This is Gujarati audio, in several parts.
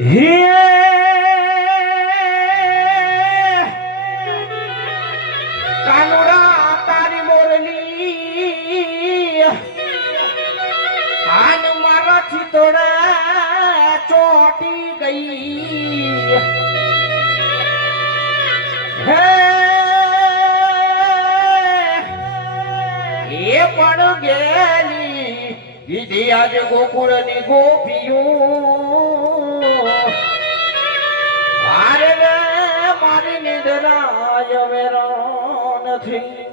હે કાનુડા તારી મોરલી આન મારાથી થોડા ચોટી ગઈ હે એ પણ ગેલી દીદી આજે ગોકુળની ગોપીયું મારે મારી નિદ્રાય વેરો નથી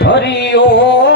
હરિયો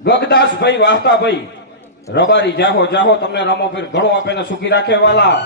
ગગદાસભાઈ વાહતાભાઈ રબારી જાહો જાહો તમને રમો ફેર ઘણો આપે ને સુખી રાખે વાલા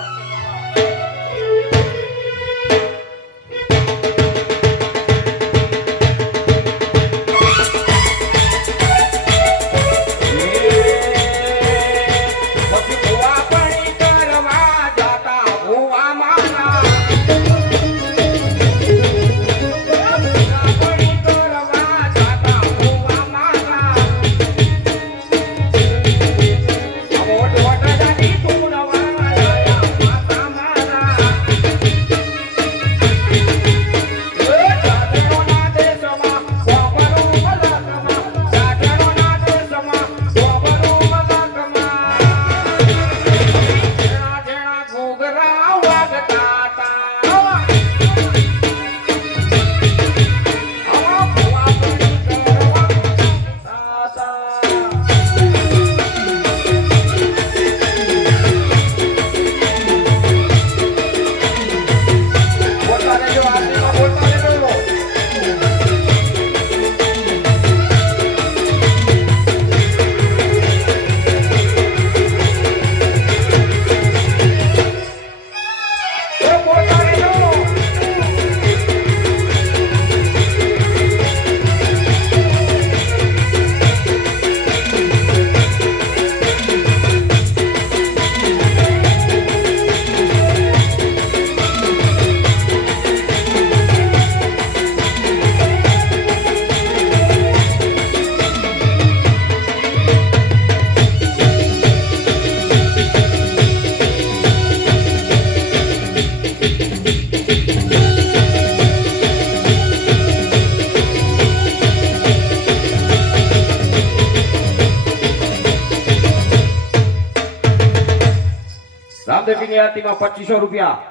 રામદેવીની આરતીમાં 2500 રૂપિયા.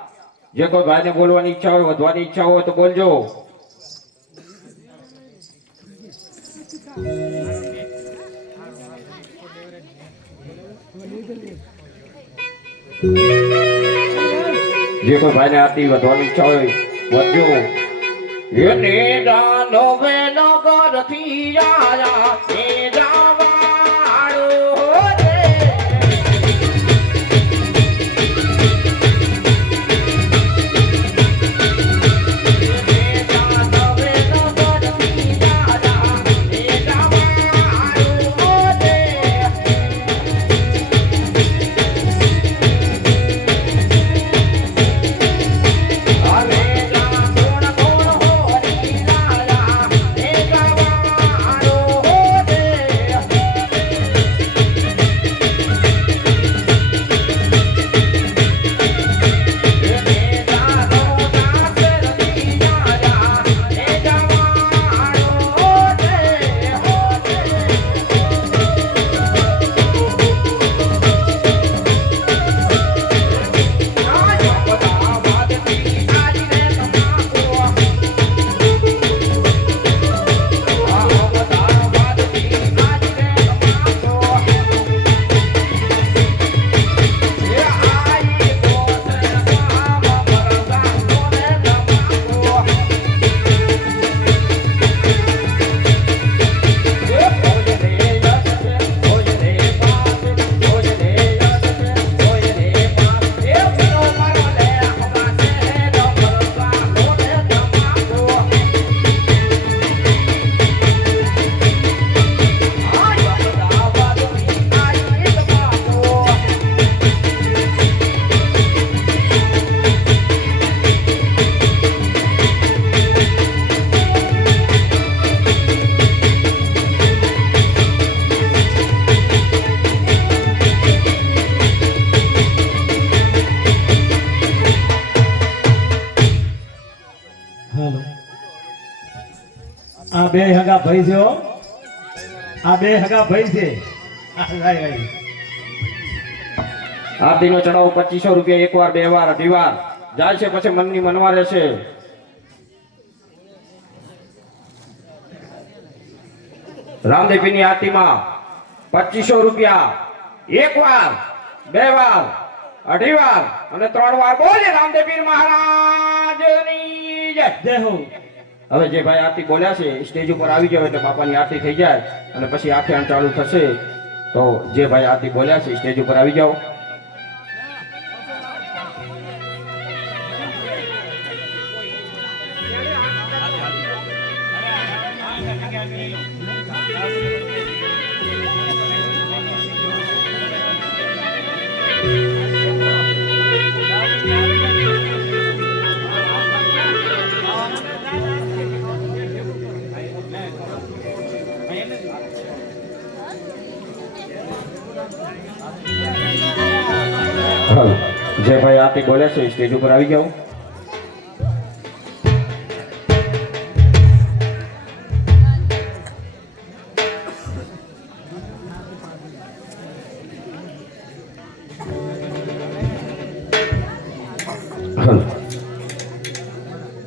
જે કોઈ ભાઈને બોલવાની ઈચ્છા હોય, વધવાની ઈચ્છા હોય તો બોલજો. જે કોઈ ભાઈને આરતી વધવાની ઈચ્છા હોય વધજો. એને દાનો નગરથી આયા એ જાવાળો રે. આ બે હગા ભાઈ છે હો. આ બે હગા ભાઈ છે. આરતીનો ચડાવો 2500 રૂપિયા. એકવાર, બે વાર, અઢી વાર જાય છે પછી મનની મનમાં રહેશે. રામદેવીની આરતીમાં 2500 રૂપિયા. એકવાર, બે વાર, અઢી વાર અને 3 વાર. બોલે રામદેવી મહારાજની જય. જય હો. હવે જે ભાઈ આરતી બોલ્યા છે સ્ટેજ ઉપર આવી જાવ એટલે બાપાની આરતી થઈ જાય અને પછી આખ્યાન ચાલુ થશે. તો જે ભાઈ આરતી બોલ્યા છે સ્ટેજ ઉપર આવી જાઓ. જે ભાઈ આરતી બોલ્યા છે સ્ટેજ ઉપર આવી જાઓ.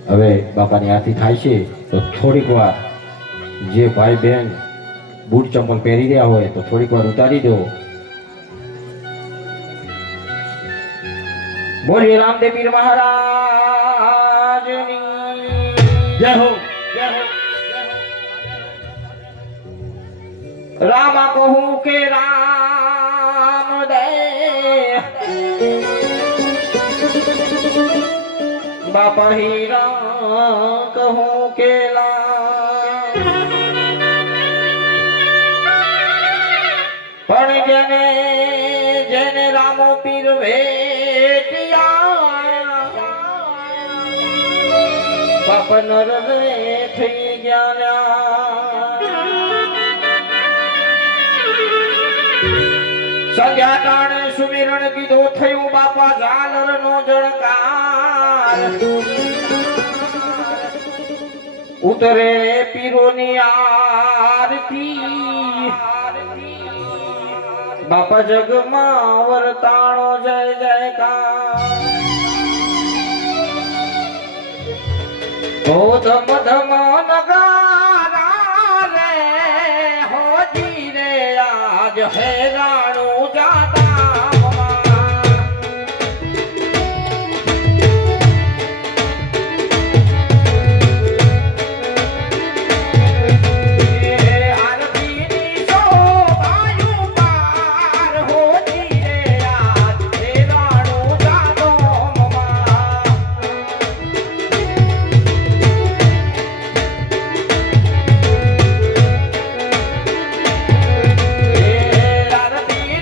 હવે બાપાની આરતી થાય છે તો થોડીક વાર જે ભાઈ બહેન બૂટ ચંપલ પહેરી રહ્યા હોય તો થોડીક વાર ઉતારી દો. બોલીએ રામદેવી મહારાજની જય હો. જય હો. રામ કહું કે રામ દે બાપા હીરા કહું કે પણ જેને જેને રામો પીર બાપ નર રે થઈ ગયા. સંધ્યા ટાણે સુમિરણ કીધો થયું બાપા ઝાલર નો જણકાર. ઉતરે પીરોની આરતી બાપા જગમાં વર્તાણો જય જયકાર ઓ ધમ ધમ નગારા રે હોજી રે આજ હેરાણું જાતા આરતી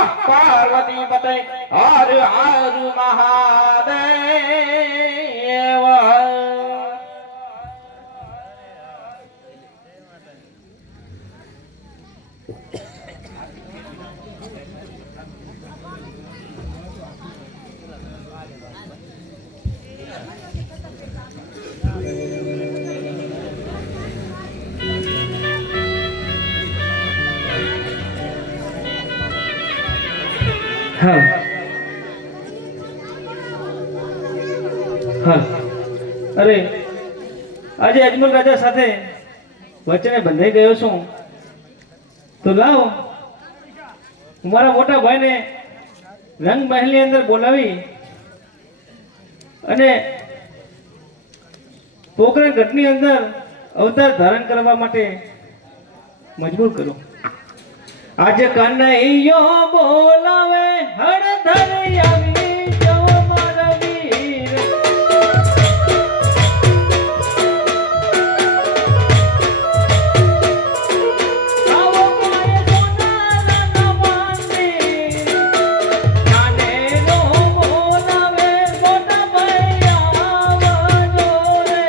નમઃ પાર્વતી પતે હર હર મહાદેવ. હા હા અરે આજે અજમલ રાજા સાથે વચને બંધાઈ ગયો છું તો લાવ હું મારા મોટા ભાઈને રંગ મહેલની અંદર બોલાવી અને પોકરણ ગઢની અંદર અવતાર ધારણ કરવા માટે મજબૂર કરું. આજે કનૈયો બોલાવે હળધર આવી જાઓ મારા વીર. આવો માય સોનાના મંદિર. નાનેરો બોલાવે મોટા ભાઈ આવજો રે.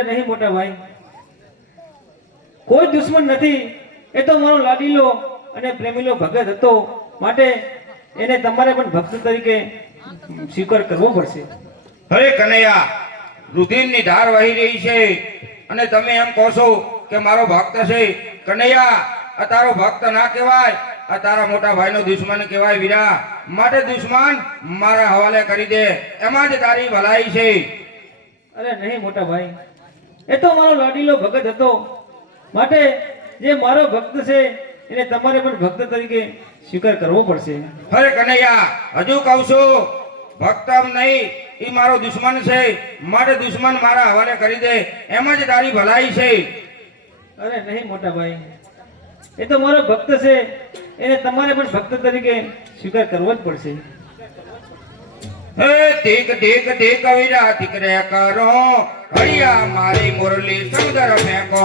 અરે નહીં મોટા ભાઈ, કોઈ દુશ્મન નથી. એ તો મારો લાડીલો અને પ્રેમીલો ભગત હતો, માટે એને તમારે પણ ભક્ત તરીકે સ્વીકાર કરવો પડશે. અરે કનૈયા, રુધિરની ધાર વહી રહી છે અને તમે એમ કહો છો કે મારો ભક્ત છે. કનૈયા, આ તારો ભક્ત ના કહેવાય, આ તારા મોટા ભાઈનો દુશ્મન કહેવાય વીરા. માટે દુશ્મન મારા હવાલે કરી દે, એમાં જ તારી ભલાઈ છે. અરે નહીં મોટા ભાઈ, એ તો મારો લાડીલો ભગત હતો, માટે જે મારો ભક્ત છે એને તમારે પણ ભક્ત તરીકે સ્વીકાર કરવો પડશે. અરે કનૈયા, હજુ કહું છું, ભક્ત નહીં, એ મારો દુશ્મન છે. માટે દુશ્મન મારા હવાલે કરી દે, એમાં જ તારી ભલાઈ છે. અરે નહીં મોટા ભાઈ, એ તો મારો ભક્ત છે, એને તમારે પણ ભક્ત તરીકે સ્વીકાર કરવો જ પડશે. હે ટીક ટીક ટીક વીરા ટીકરે કરો, હરિયા મારી મુરલી સમુદ્ર ફેંકો.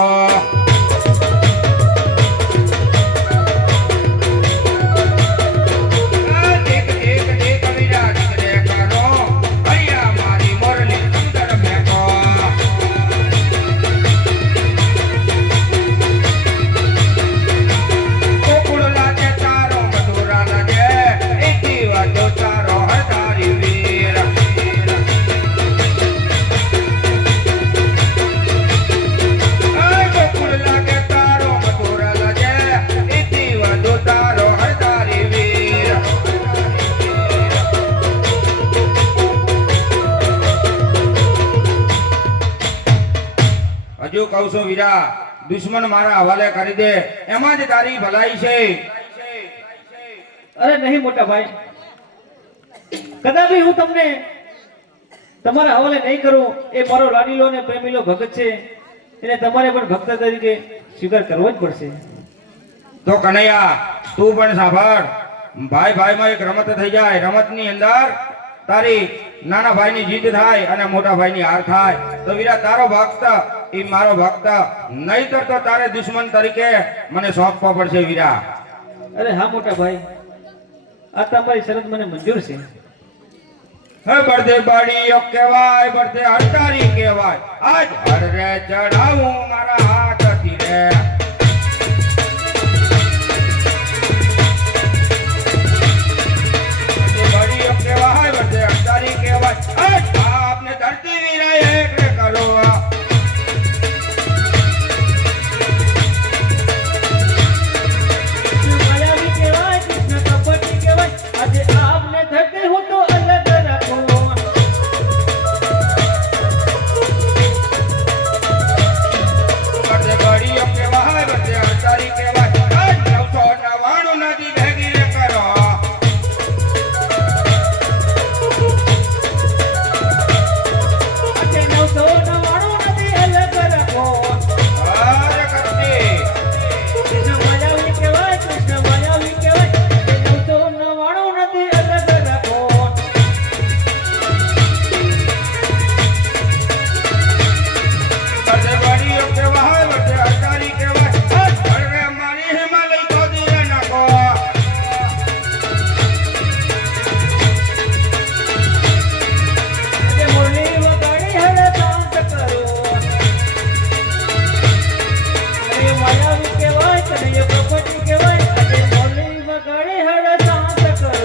ટીક ટીક ટીક વીરા ટીકરે કરો, હરિયા મારી મુરલી સમુદ્ર ફેંકો. કોકુળ લાગે તારો મધુરા લાગે, એથી વાજો તારો હરતારી વીર. કોકુળ લાગે તારો મધુરા લાગે, એથી વાજો તારો હરતારી વીર. હજુ કહું છું વીરા, દુશ્મન મારા હવાલે કરી દે, એમાં જ તારી ભલાઈ છે. અરે નહીં મોટા ભાઈ, કદાપી હું તમને તમારા હવાલે નહીં કરું. એ મારો લાડીલો અને પ્રેમીલો ભગત છે, એને તમારે પણ ભક્ત તરીકે સ્વીકાર કરવો જ પડશે. તો કનૈયા, તું પણ સાંભળ. ભાઈ ભાઈમાં એક રમત થઈ જાય, રમતની અંદર તારી નાના ભાઈની જીત થાય અને મોટા ભાઈની હાર થાય. તો વીરા, તારો ભક્ત એ મારો ભક્ત, નહીતર તો તારે દુશ્મન તરીકે મને સોંપવો પડશે વીરા. અરે હા મોટા ભાઈ, આ તમારી શરત મને મંજૂર છે. હે બળદે બાળીઓ કહેવાય, બળદે હરતારી કહેવાય, આજ હરરે ચડાવું મારા હાથથી રે. બળદે બાળીઓ કહેવાય, બળદે હરતારી કહેવાય, આજ આપને ધરતી વીરા એક રે કરો. માયાવી કહેવાય, કૃષ્ણ કપટી કહેવાય, આજે આપને ધરતી હું તો અલગ રાખું. બળદે બાળીઓ કહેવાય, બળદે હરતારી કહેવાય, આજ 999 નદી ભેગી રે કરો. આજે 999 નથી અલગ રાખો. અરે કરતી. કૃષ્ણ માયાવી કહેવાય, કૃષ્ણ માયાવી કહેવાય, આજે 999 નથી અલગ રાખો. બળદે બાળીઓ કહેવાય, બળદે હરતારી કહેવાય, આજ હરરે મારી હિમાલય ખોદી રે નાખો. આજે મુરલી વગાડી હરે શાંત કરો. અરે માયાવી કહેવાય, કનૈયા કપટી કહેવાય, આજે મુરલી વગાડી હરે શાંત કરો.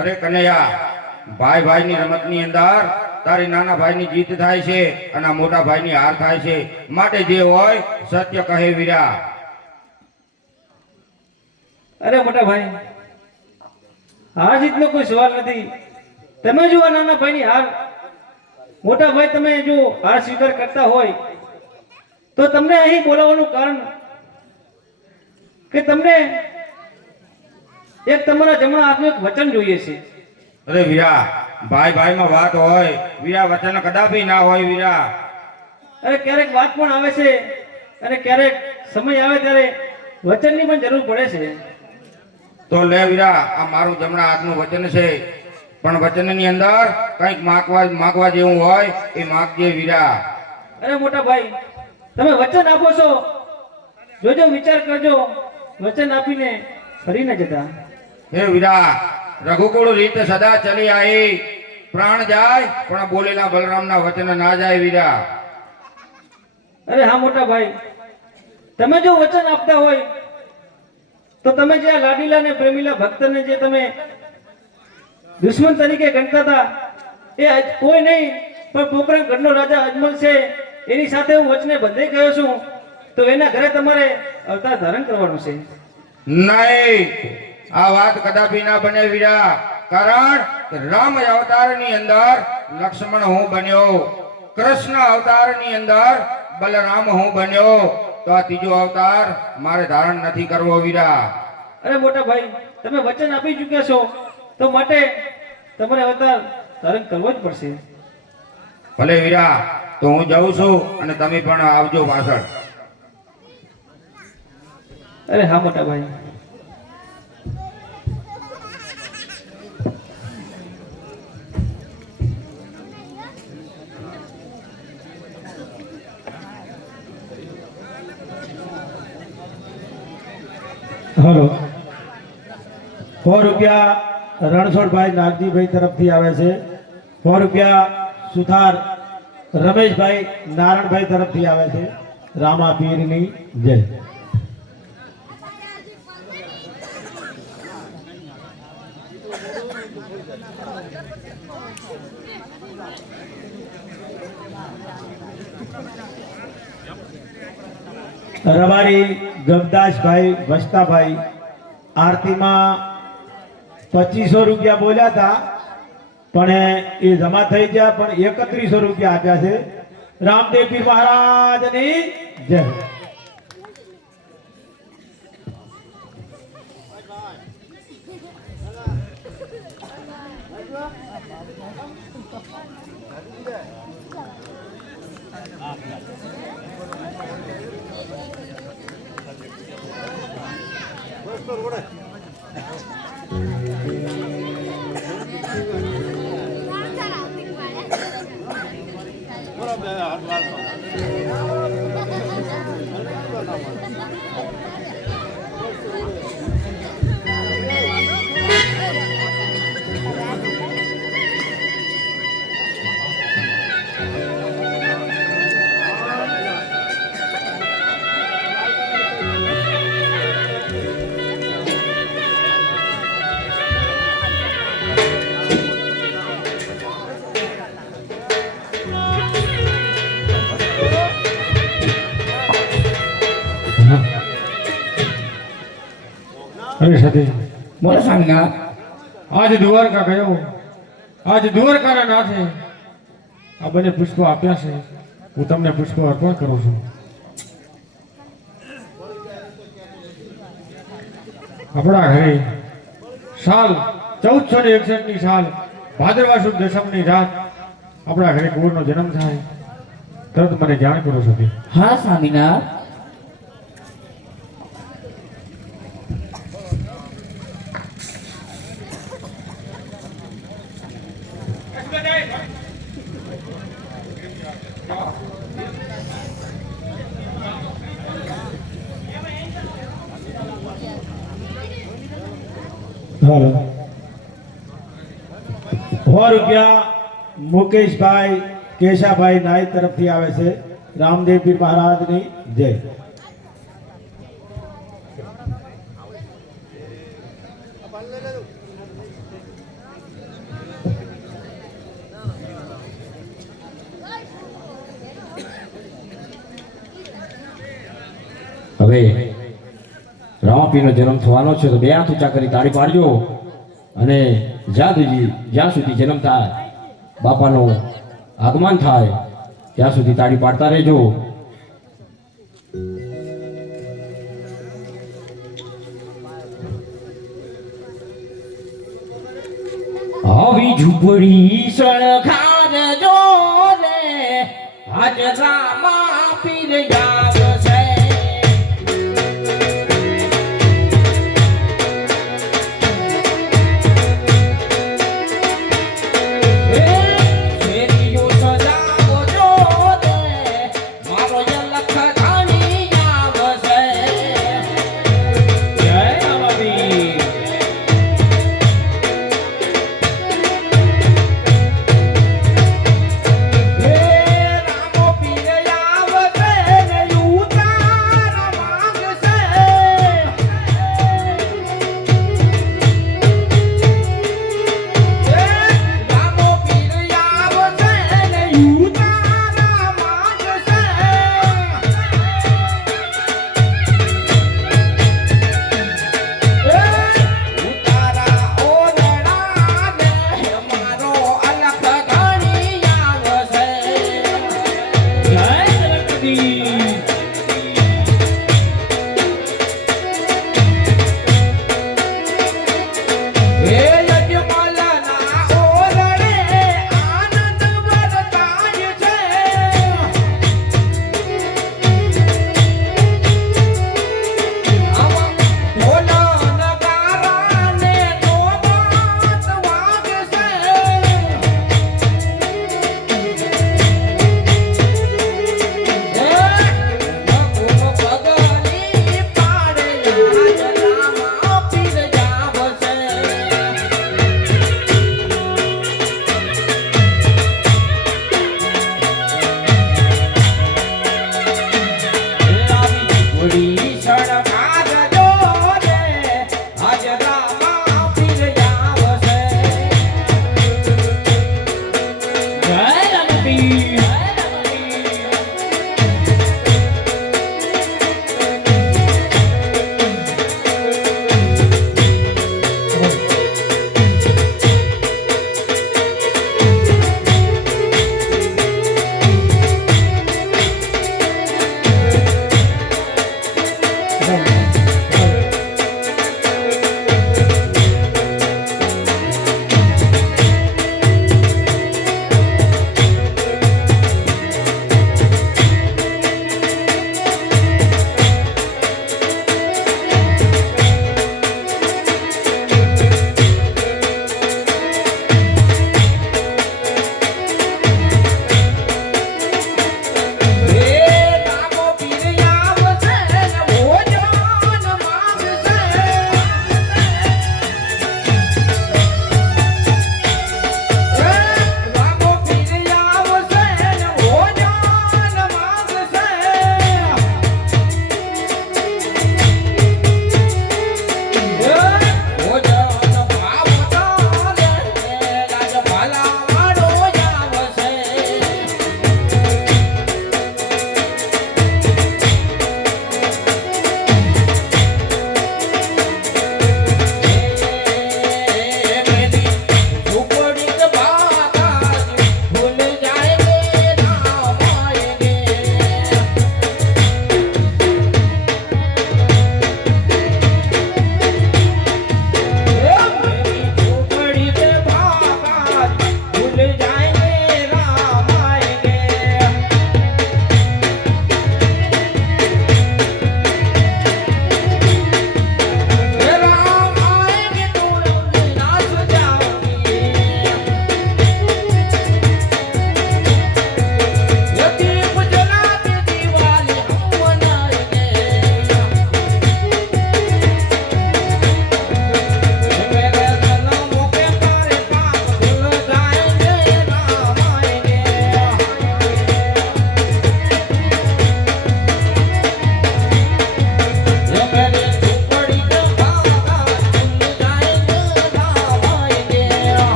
અરે કનૈયા, ભાઈ ભાઈની રમતની અંદર તારી નાના ભાઈની જીત થાય છે અને આ મોટા ભાઈની હાર થાય છે. માટે જે હોય સત્ય કહે વીરા. અરે મોટા ભાઈ, હાર જીતનો કોઈ સવાલ નથી. તમે જો આ નાના ભાઈની હાર, મોટા ભાઈ તમે જો હાર સ્વીકાર કરતા હોય તો તમને અહીં બોલાવવાનું કારણ કે તમને એક તમારા જમણા હાથનું એક વચન જોઈએ છે. અરે વીરા, ભાઈ ભાઈમાં વાત હોય વીરા, વચન કદાપી ના હોય વીરા. અરે ક્યારેક વાત પણ આવે છે અને ક્યારેક સમય આવે ત્યારે વચનની પણ જરૂર પડે છે. તો લે વીરા, આ મારું જમણા હાથનું વચન છે, પણ વચનની અંદર કંઈક માગવા જેવું હોય એ માગજે વીરા. અરે મોટા ભાઈ, તમે વચન આપો છો, જોજો વિચાર કરજો, વચન આપીને ફરી ન જતા. હે વીરા, રઘુકુળ રીત સદા ચલી આવી, પ્રાણ જાય પણ બોલેલા બલરામના વચન ના જાય વીરા. અરે હા મોટા ભાઈ, તમે જો વચન આપતા હોય તો તમે જે આ લાડીલા ને પ્રેમીલા ભક્તને જે તમે દુશ્મન તરીકે ગણતા હતા એ આજ કોઈ નહીં પણ પોકરણ ગઢનો રાજા અજમલ છે એની સાથે હું વચને બંધાઈ ગયો છું, તો એના ઘરે તમારે અવતાર ધારણ કરવાનું છે. નહીં, આ વાત કદાપી ના બને વીરા, કારણ કે રામ અવતારની અંદર લક્ષ્મણ હું બન્યો, કૃષ્ણ અવતારની અંદર બલરામ હું બન્યો, તો આ ત્રીજો અવતાર મારે ધારણ નથી કરવો વીરા. અરે મોટા ભાઈ, તમે વચન આપી ચૂક્યા છો તો માટે તમારે અવતાર ધારણ કરવો જ પડશે. ભલે વીરા, તો હું જાઉં છું અને તમે પણ આવજો પાછળ. અરે હા મોટા ભાઈ. હલો, 100 રૂપિયા રણછોડભાઈ નાગજીભાઈ તરફથી આવે છે. 100 રૂપિયા સુથાર રમેશભાઈ નારાયણભાઈ તરફથી આવે છે. રામા પીરની જય. રબારી ગમદાસભાઈ વસ્તાભાઈ આરતીમાં 2500 રૂપિયા બોલ્યા હતા પણ એ જમા થઈ ગયા, પણ 3100 રૂપિયા આપ્યા છે. રામદેવ પીર મહારાજની જય. અરે સતી બોલો સ્વામિનારાયણ. આજ દ્વારકા ગયો, આજ દ્વારકાના નાથે આ બંને પુષ્પો આપ્યા છે. હું તમને પુષ્પો અર્પણ કરું છું. આપણા ઘરે સાલ 1461 ની સાલ ભાદરવા સુદ દશમની રાત આપણા ઘરે કુંવરનો જન્મ થાય, તરત મને જાણ કરો સતી. હા સ્વામિનારાયણ. હાલો, 100 રૂપિયા મુકેશભાઈ કેશાભાઈ નાઈ તરફથી આવે છે. રામદેવ પીર મહારાજની જય. હવે રામાપીરનો જન્મ થવાનો છે તો બે હાથ ઊંચા કરી તાળી પાડજો અને જ્યાં સુધી જન્મ થાય, બાપાનું આગમન થાય ત્યાં સુધી તાળી પાડતા રહેજો. આવી ઝૂંપડી સળખારજો રે, આજ રામાપીર આવશે.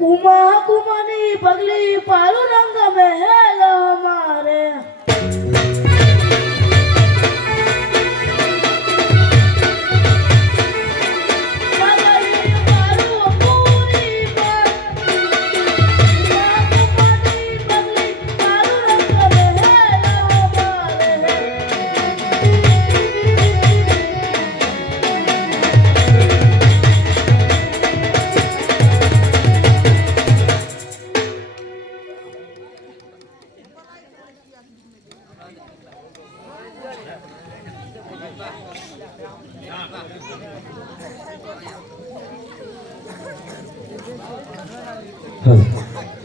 કુમા કુમાની પગલી પાલુ રંગ મહેલો મારે પગલી પાલુ પૂરી પર કુમા કુમાની પગલી પાલુ રંગ મહેલો મારે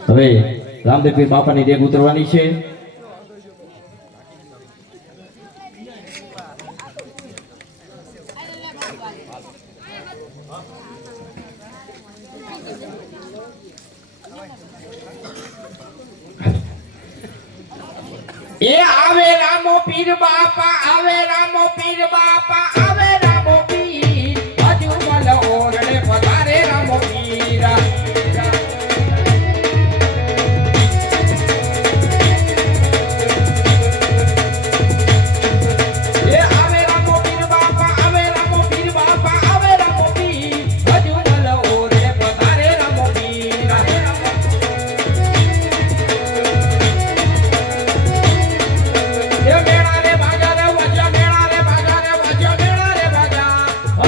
હવે રામદેવ પીર બાપાની દેગ ઉતરવાની છે. એ આવે રામો પીર બાપા આવે રામો પીર બાપા આવે રામો પીર હજુ મલ ઓરડે પધારે રામો પીર એ આવે રામો પીર બાપા આવે રામો પીર બાપા આવે રામો પીર હજુ મલ ઓરડે પધારે રામો પીર એ મેળા રે બાજા રે વજા મેળા રે બાજા રે વજા મેળા રે બાજા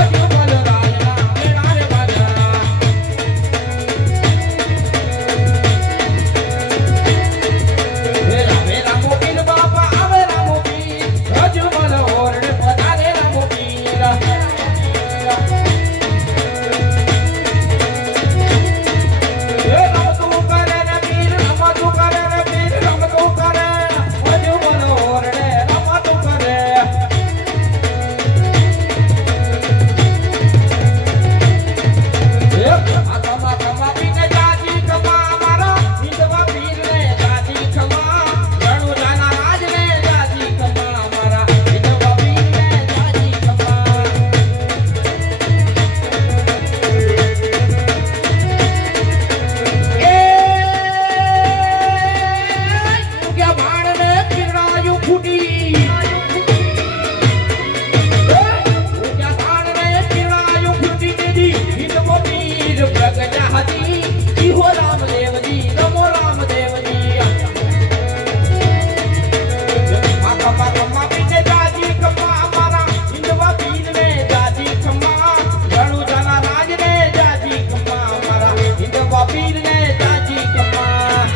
હજુ બોલ રાજના મેળા રે બાજા એ રામે રામો પીર બાપા આવે રામો પીર હજુ બોલ ઓરડે પધારે રામો પીર એ રમતું કરે ને પીર રમતું કરે ને પીર રમતું કરે હજુ બોલ ઓરડે રમતું કરે કમા કમા પીને જાજી કમા મારા હિંદવા પીરને જાજી કમા રણુ જાના રાજને જાજી કમા મારા હિંદવા પીરને જાજી કમા એ ઉગ્યા બાણને કિરણાયું ફૂટી ઉગ્યા બાણને કિરણાયું ફૂટી દીધી હિંદવો પીર પ્રગટા હતી ઈહો રામદેવજી નમો રામદેવજી કમા કમા પીને જાજી કમા મારા હિંદવા પીરને જાજી કમા રણુ જાના રાજને જાજી કમા મારા હિંદવા પીરને જાજી કમા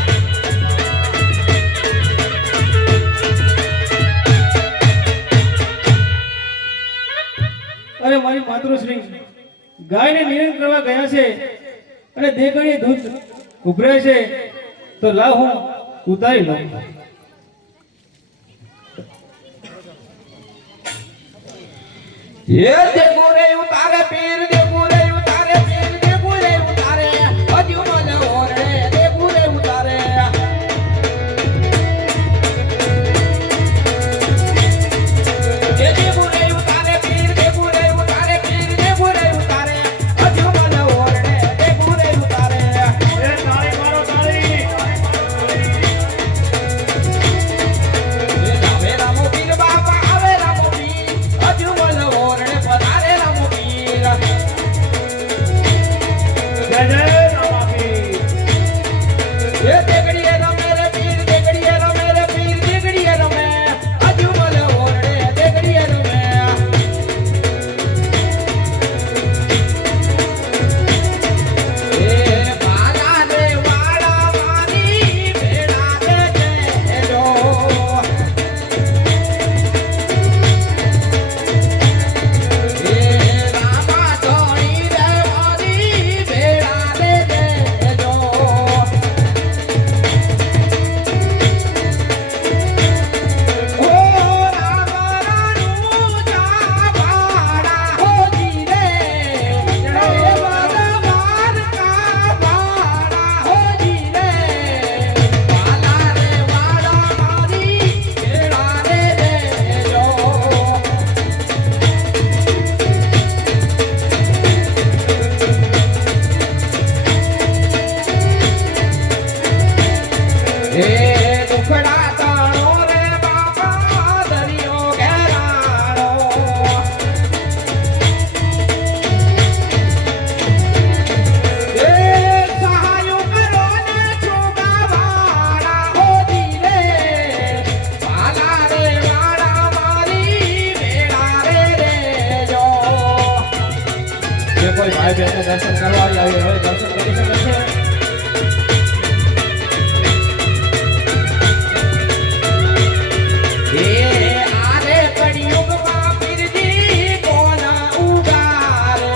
અરે મારી માતૃશ્રી ગાયને નિયંત્રણ કરવા ગયા છે અને દેગણીએ દૂધ ઉભરે છે તો લાવ હું ઉતારી લઉં. એ દેગુ રે ઉતારે પીર દેગુ રે ઉતારે પીર દેગુ રે ઉતારે હજુ મને ઓરડે દેગુ રે ઉતારે એ દેગુ રે ઉતારે પીર દેગુ રે ઉતારે પીર દેગુ રે ઉતારે હજુ મને ઓરડે દેગુ રે ઉતારે એ તાળી મારો તાળી એ આવે રામો પીર બાપા આવે રામો પીર હજુ મને ઓરડે પધારે રામો પીર એ દુખડા તાણો રે બાપા દરિયો ઘેરાણો એ સહાયો કરો ને છોગાવાળા હોદી રે વાલા રે વાળા મારી વેળા રે રેજો જે કોઈ ભાઈ બહેન દર્શન કરવા આવી હોય દર્શન કરી શકે છે એ આરે કળિયુગમાં પીરજી કોના ઉગારે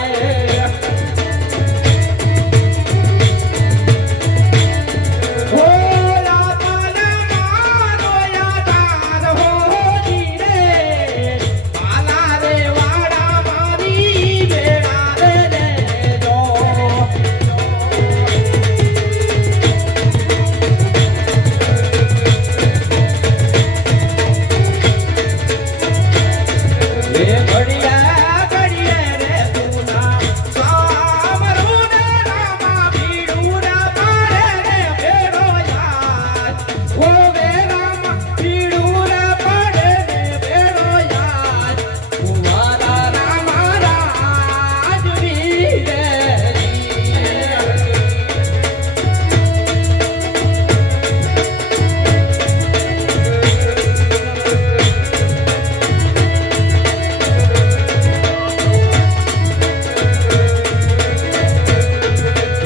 ઓલા પાલા મારોયા તાર હોજી રે પાલા રે વાડા મારી વેળા રે રેજો એ ઘડિયા ઘડિયે રે તુના સામરું ને રામા ભીડું ના પાડે રે ભેડો યાદ ઓ વે રામા ભીડું ના પાડે ને ભેડો યાદ કુંવારા રામા રાજવી રે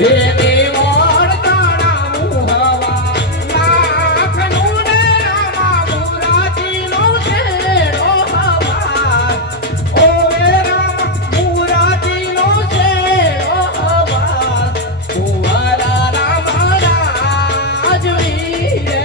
એ દેવળ તારા મુહવા લાખનું ને રામા મુરાજીનો શેરો હવા ઓ વે રામા મુરાજીનો શેરો હવા કુંવારા રામા રાજવી રે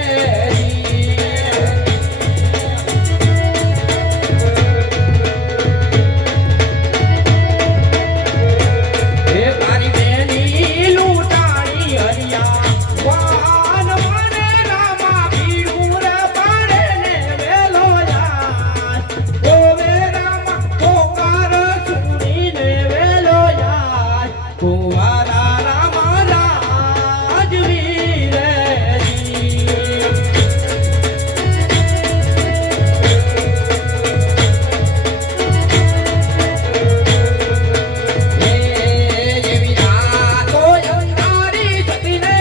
એ તારી બેની લૂંટાણી હરિયા વાન મને રામા ભીડું રે પાડે ને વેલો યાદ ઓ વે રામા પોકાર સુણીને વેલો યાદ કુંવારા રામા રાજવી રે જેવી રાતો અંધારી જતી ને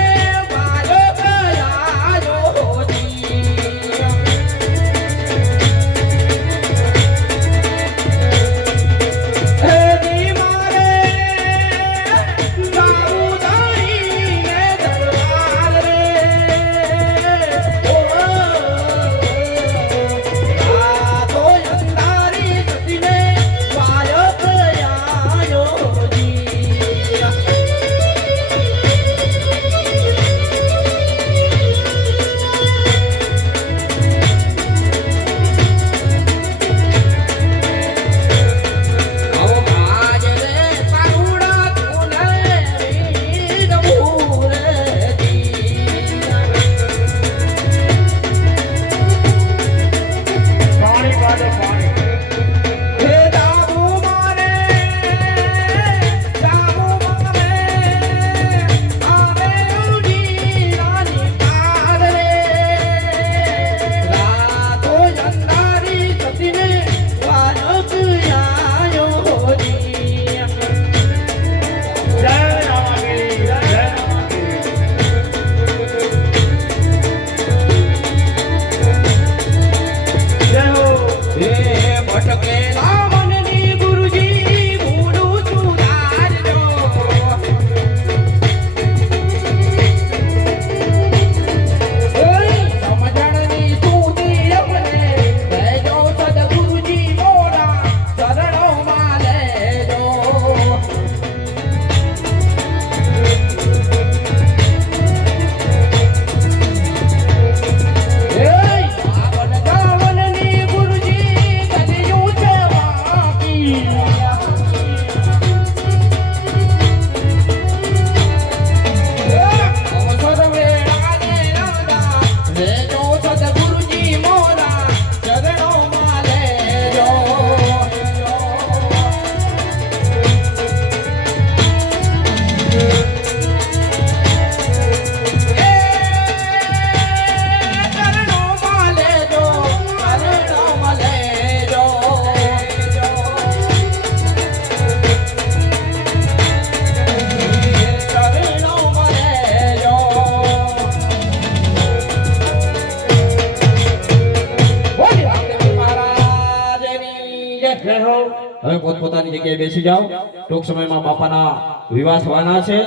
હવે પોતપોતાની જગ્યાએ બેસી જાઓ. ટૂંક સમયમાં બાપાના વિવાહ થવાના છે,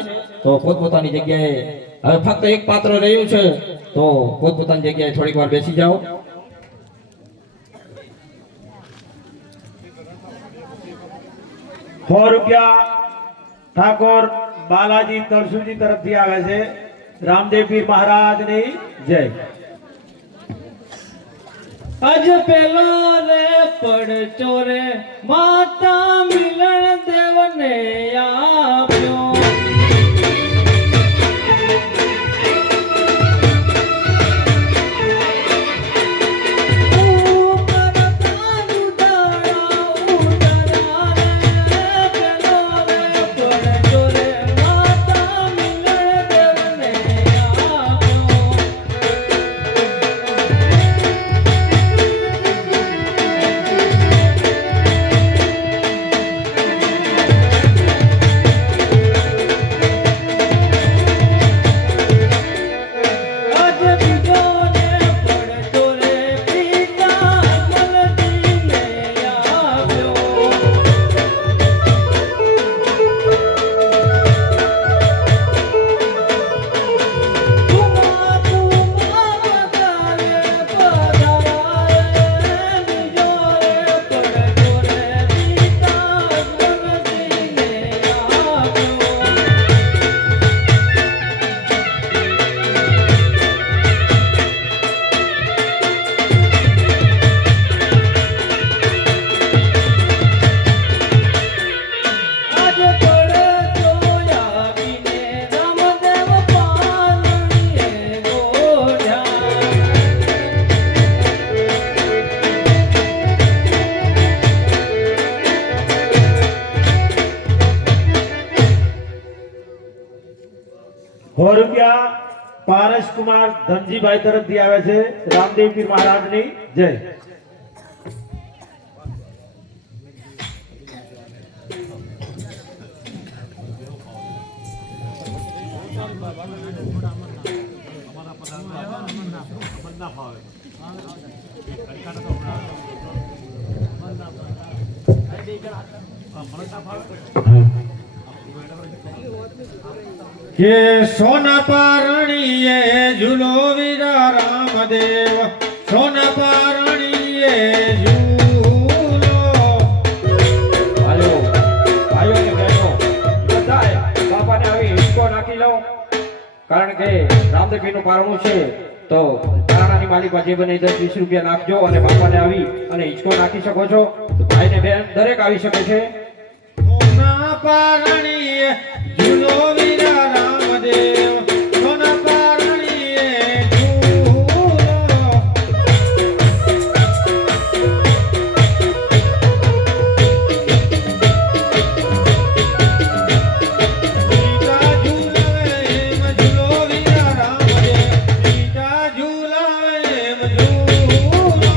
તો પોતપોતાની જગ્યાએ હવે ફક્ત એક પાત્ર રહ્યું છે, તો પોતપોતાની જગ્યાએ થોડીક વાર બેસી જાઓ. ₹100 ઠાકોર બાલાજી તળસુજી તરફથી આવે છે. રામદેવ પીર મહારાજની જય. અજ પેલો રે પડચો રે માતા મિલણ દેવને આપ્યો. ₹100 પારસકુમાર ધનજીભાઈ તરફથી આવે છે. રામદેવ પીર મહારાજની જય. કે સોના પારણીએ ઝૂલો વીરા રામદેવ, સોના પારણીએ ઝૂલો. ભાઈઓ ભાઈઓ ને બહેનો બધાય બાપાને આવી હિંચકો નાખી લો, કારણ કે રામદેવ પીરનું પારણું છે. તો તારાની માલિકા જે બને 10-20 રૂપિયા નાખજો અને બાપાને આવી અને હિંચકો નાખી શકો છો. ભાઈ ને બહેન દરેક આવી શકે છે. સોના પારણીએ ઝૂલો વીરા રામદેવ, સોના પારણીએ ઝૂલો. સીતા ઝૂલાવે એમ ઝૂલો વીરા રામદેવ, સીતા ઝૂલાવે એમ ઝૂલો.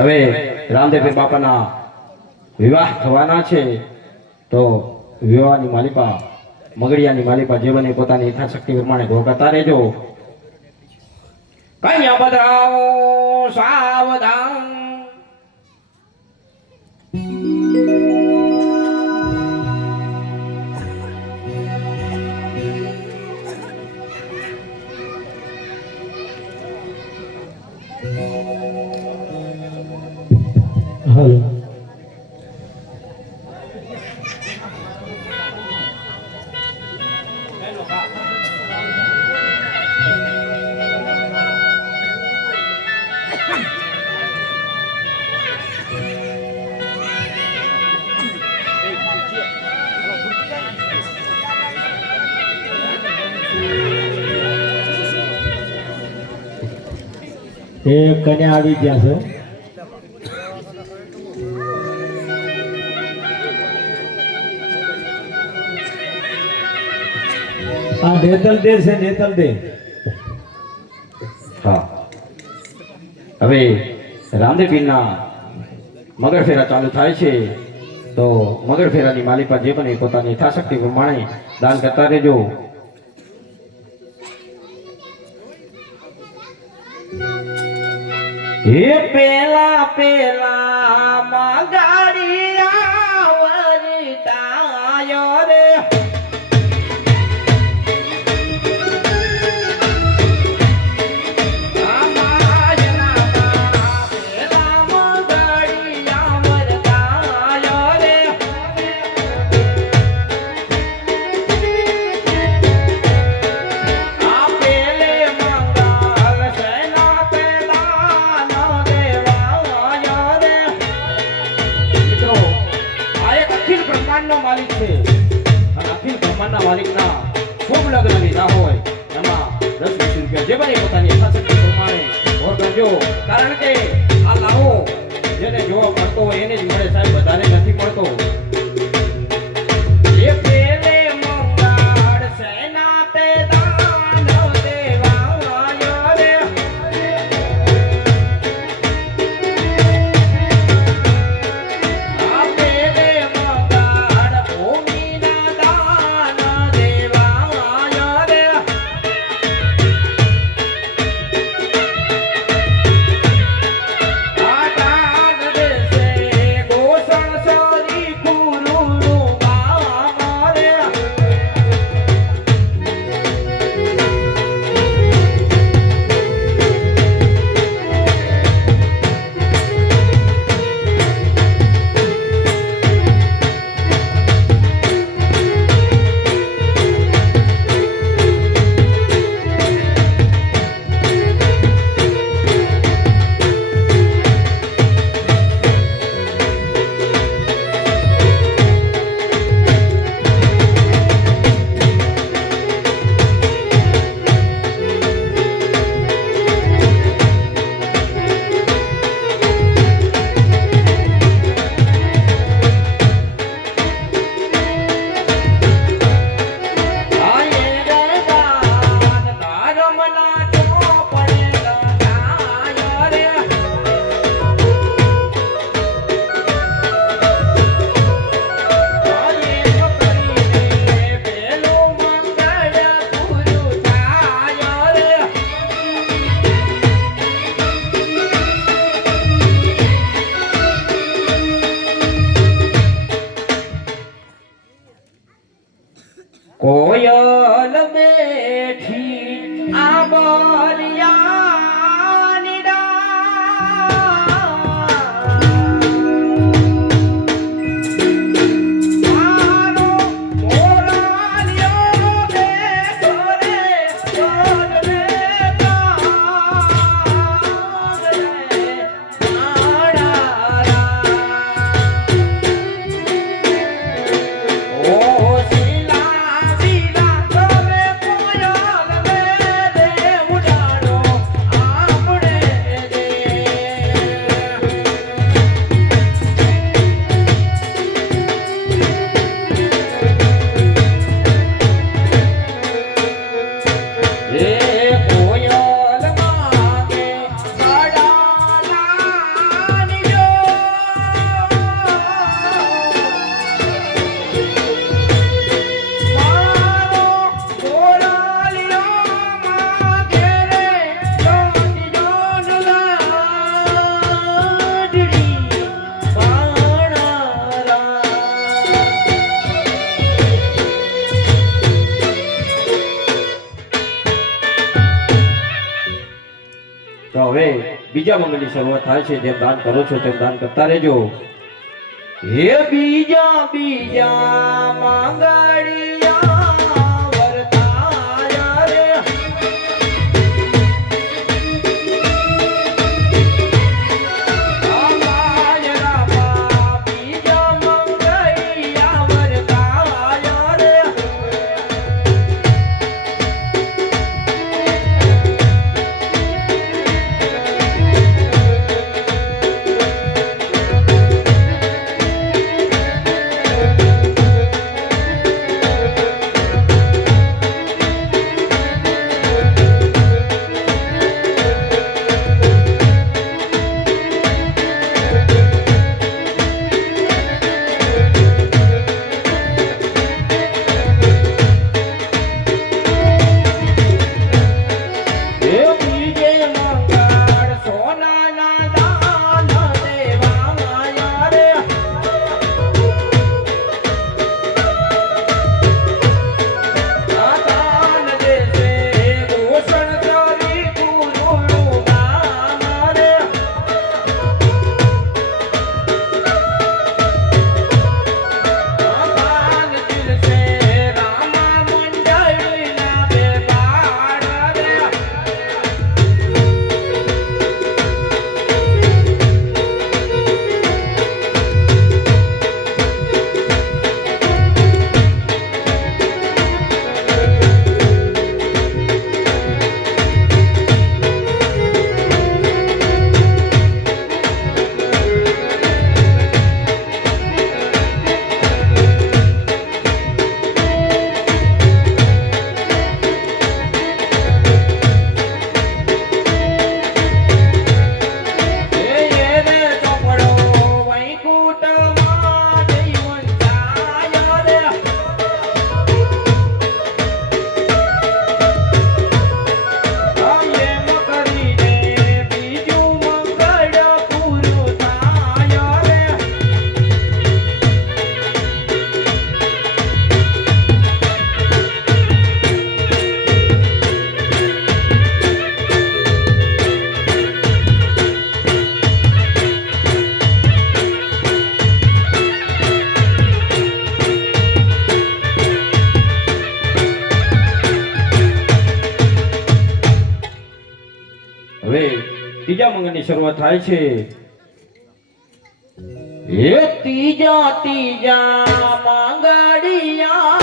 હવે રામદેવ બાપાના વિવાહ થવાના છે તો વિવાહની માલિકા મગડિયાની માલિકા જે બને પોતાની યથાશક્તિ પ્રમાણે ભોગ કરતા રહેજો. કન્યા બદરાવો સાવધાન. હાલો એ કન્યા આવી ગયા છે. આ નેતલ દે છે, નેતલ દે. હા, હવે રામદેવપીરના મગર ફેરા ચાલુ થાય છે તો મગર ફેરાની માલિકા જે બને પોતાની યથાશક્તિ પ્રમાણે દાન કરતા રહેજો. હે પેલા પેલા મગાડિયા વરતાયો રે. માલિક છે અને અખિલ બ્રહ્માંડના માલિકના શુભ લગ્ન લીધા હોય એમાં 10-20 રૂપિયા જે બને પોતાની યથાશક્તિ પ્રમાણે ભોગ કરજો. કારણ કે આ લાવો જેને જોવા મળતો હોય એને જ મળે સાહેબ, બધાને નથી મળતો. એ પેલે મંગળ સેના તે દાન દેવાયો રે. કોયલ બેઠી આંબલિયાની ડાળ. મારો મોરાલિયો બેઠો રે સોનવે પ્રાગ રે આડા. ઓ શીલા શીલા કરે કોયલ રે ઉડાડો આમણે રે. એ કોયલ માગે કડાલાની જો. મારો મોરાલિયો માગે રે લોટીયો લાડડી બાણારા. તો હવે બીજા મંગળની શરૂઆત થાય છે. જેમ દાન કરો છો તેમ દાન કરતા રહેજો. હે બીજા બીજા મંગળિયા વર્તાયા રે. રામાય રામા બીજા મંગળિયા વર્તાયા રે. એ બીજે મંગળ સોનાના દાન દેવાયા રે. આ દાન દેશે ઘોષણ કરી ગુરુનું નામ રે. આ દાન દિલશે રામા મંડળીના બેપાડ રે. રે ચોપડો વૈકુંઠમાં જઈ વંચાયો રે. એમ કરીને બીજું મંગળ પૂરું થાય રે. હવે ત્રીજા મંગળની શરૂઆત થાય છે. એ ત્રીજા ત્રીજા મંગળિયા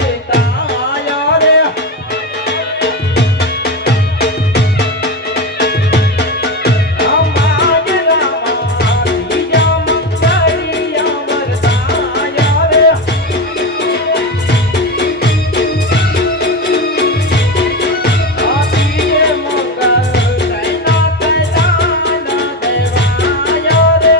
વર્તાયા રે. રામાય રામા ત્રીજા મંગળિયા વર્તાયા રે. આ ત્રીજે મંગળ તૈના તૈના દેવાયા રે.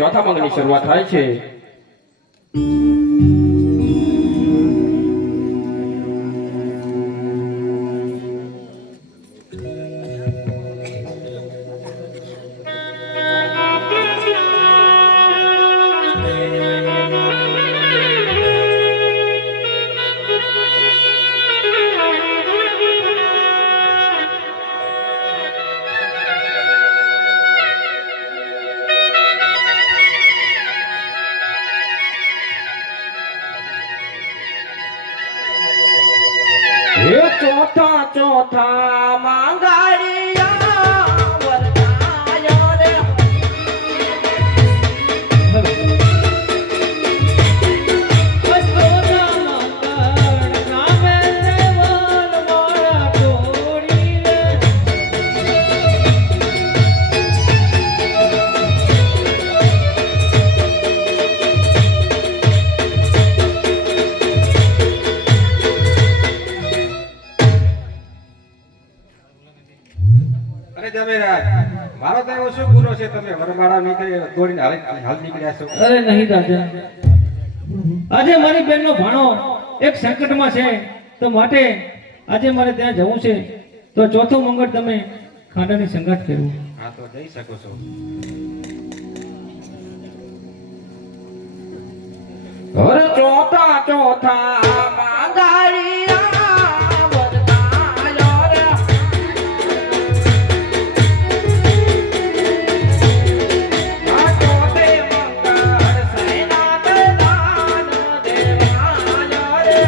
ચોથા મંગળની શરૂઆત થાય છે. ચોથા ચોથા માંગાડિયા વરતાયો રે. અરે જમેરાજ, મારો તો એવો શું ગુનો છે તમે વરમાળા નીકળી દોડીને હાલ નીકળ્યા છો? અરે નહીં રાજા, આજે મારી બેનનો ભાણો એક સંકટમાં છે, તો માટે આજે મારે ત્યાં જવું છે. તો ચોથું મંગળ તમે ખાંડાની સંગાત કર્યું. હા તો જઈ શકો છો. અરે ચોથા ચોથા માંગાડિયા વરતાયો રે. આ ચોથે મંગળ સૈનાથ દાન દેવાયો રે.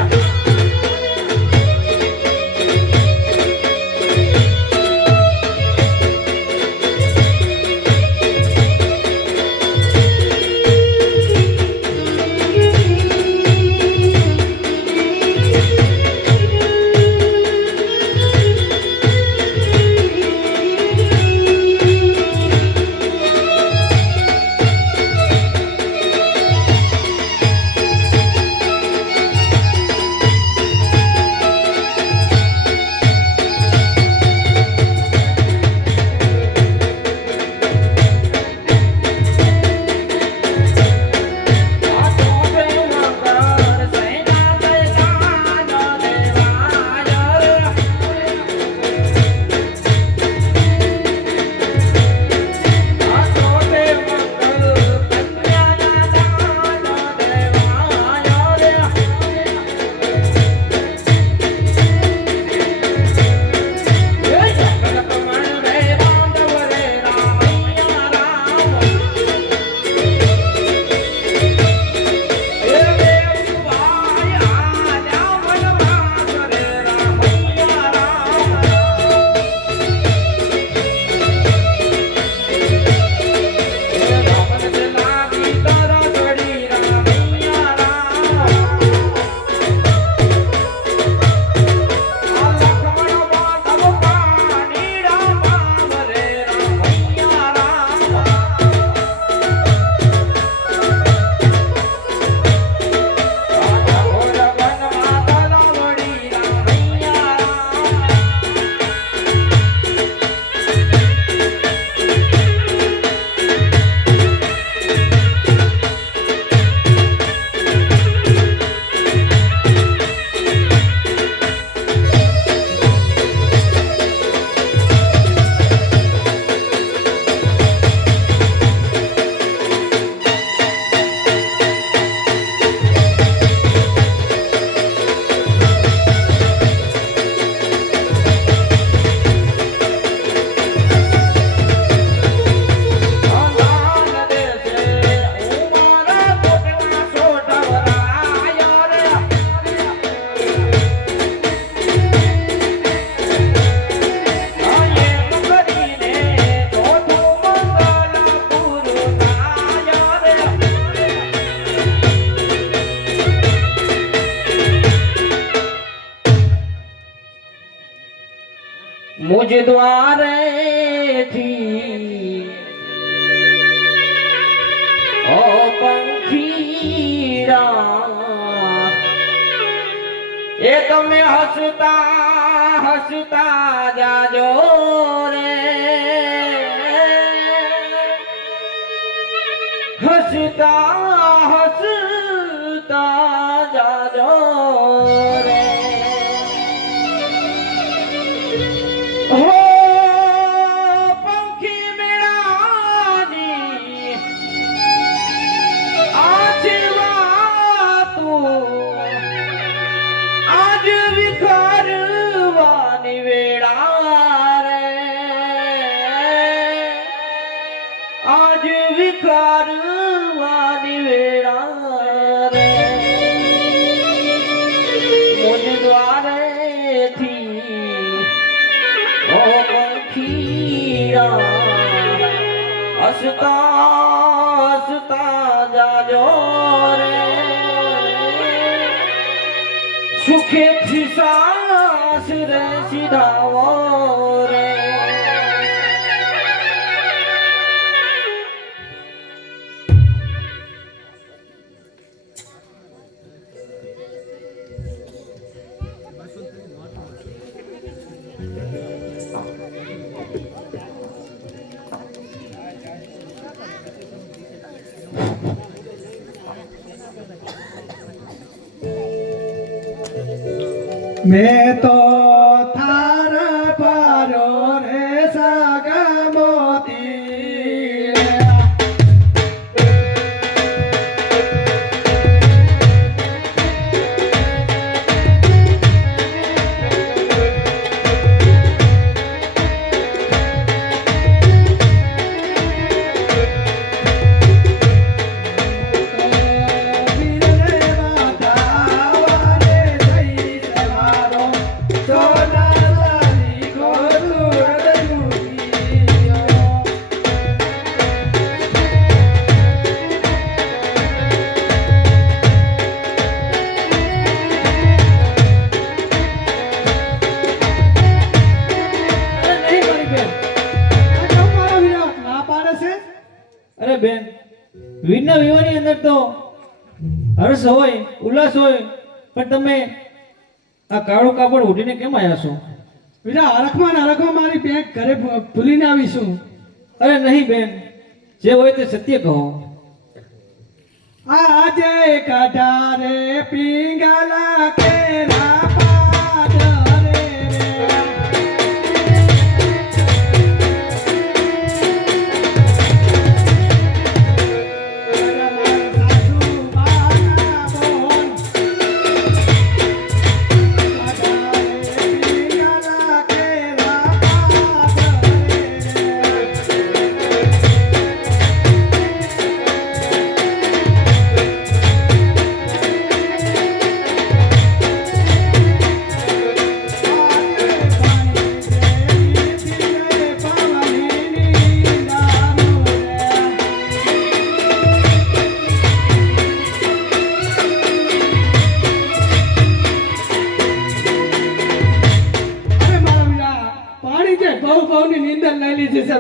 मुझ द्वारे थी ओ पंखीड़ा એ તમે હસતા હસતા જાજો રે હસતા હસતા જાજો રે હો પંખી મેળાની આજ વાતું આજ વિખરવાની વેળા રે આજ વિખરવાની વેળા રે મુજ દ્વારેથી ઓ પંખીડા હસતા હસતા જાજો રે સુખેથી સાસ રે સીધાવો રે મેં તો થારા પારો રે સાગા મોતી અરે બેન વીરના વિવાહની અંદર તો હર્ષ હોય ઉલ્લાસ હોય પણ તમે આ કાળું કાપડ ઉઠીને કેમ આવ્યા છો બીજા હરખમાં મારી બેંક ઘરે ભૂલીને આવીશું અરે નહીં બેન જે હોય તે સત્ય કહો આજે કઢારે પિંગલા કેરા પાદરે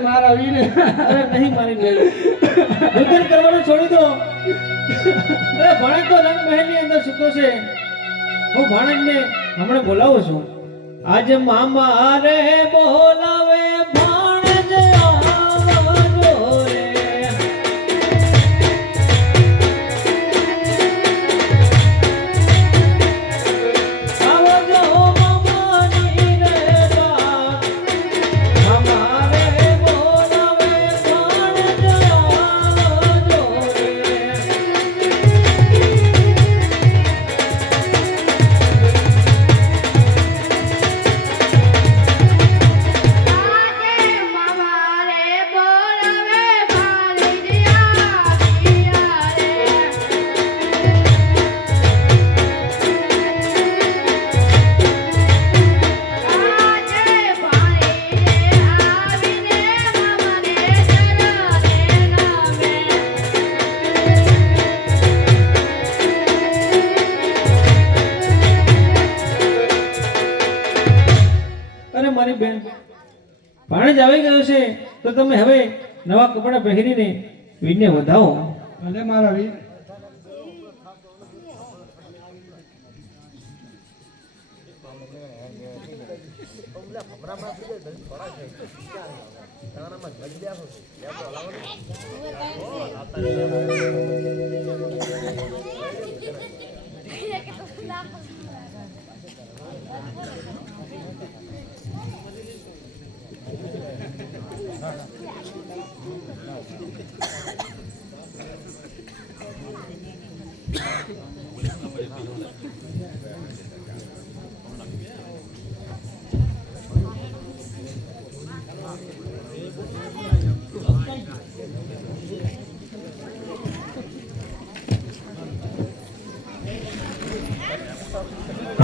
મારા વીરે અરે નહીં મારી બેન દુકાન કરવાનું છોડી દો અરે ભાણેજ તો રંગ મહેલની અંદર સૂતો છે હું ભાણેજને હમણાં બોલાવું છું આજે મામા રે બોલાવે ભાણેજ આવજો રે આવજો મામાની રે વાત મામા રે બોલાવે ભાણેજ આવજો રે આજે મામા રે બોલાવે ભાણેજિયા પિયા રે આજે ભાણેજે આવીને મામાને ચરણે નામે અરે મારી બેન ભાણેજ આવી ગયો છે તો તમે હવે નવા કપડાં પહેરીને વીરને વધાવો ભલે મારા વીર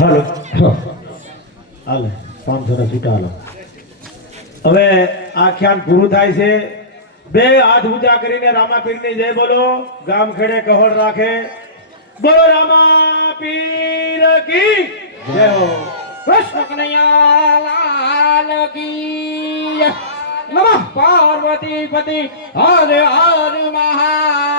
હાલો હા. હાલે 500 ના છૂટા હાલો. હવે આખ્યાન પૂરું થાય છે. બે હાથ ઊંચા કરીને રામાપીરની જય બોલો. ગામ ખેડે કહોડ રાખે. બોલો રામાપીર કી જય હો. કૃષ્ણ કનૈયા લાલ કી જય. નમઃ પાર્વતી પતિ હર હર મહા